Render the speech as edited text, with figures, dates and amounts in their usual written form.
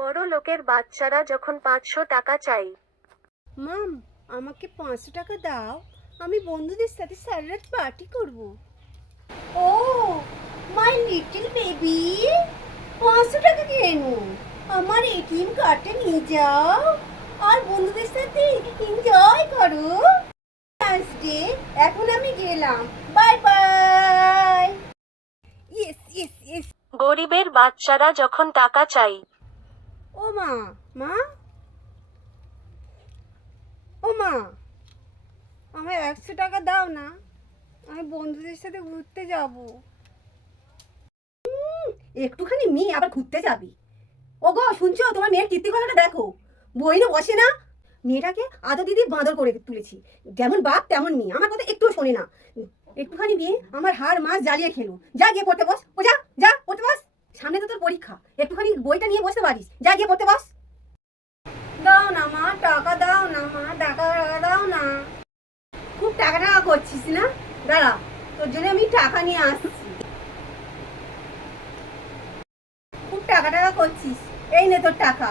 বড় লোকের বাচ্চারা যখন 500 টাকা চাই। মাম, আমাকে 500 টাকা দাও, আমি বন্ধুদের সাথে সারা রাত পার্টি করব। ও মাই লিটল বেবি, 500 টাকা কেন? আমার এটিএম কার্ডটা নিয়ে যাও আর বন্ধুদের সাথে এনজয় করো। আজকে এখন আমি গেলাম, bye bye. Yes yes yes. গরিবের বাচ্চারা যখন টাকা চাই। ও মা, মা, ও মা, আমায় 100 টাকা দাও না, আমি বন্ধুদের সাথে ঘুরতে যাব। একটুখানি মেয়ে আবার ঘুরতে যাবি? ওগো শুনছো, তোমার মেয়ের কীর্তিকলাটা দেখো, বইনে বসে না। মেয়েটাকে আদর দিদি বাঁদর করে তুলেছি, যেমন বাপ তেমন মেয়ে, আমার কথা একটুও শোনে না। একটুখানি মেয়ে আমার হাড় মাছ জ্বালিয়ে খেলো। যা গিয়ে পড়তে বস, ও যা যা পড়তে বস, সামনে তো তোর পরীক্ষা, একটুখানি বইটা নিয়ে বসতে পারিস, যা গিয়ে পড়তে বস। দাও না মা, টাকা দাও না মা, টাকা দাও না। খুব টাকা টাকা করছিস না, দাঁড়া, তোর জন্য আমি টাকা নিয়ে আসছি। খুব টাকা টাকা করছিস, এই নে তোর টাকা।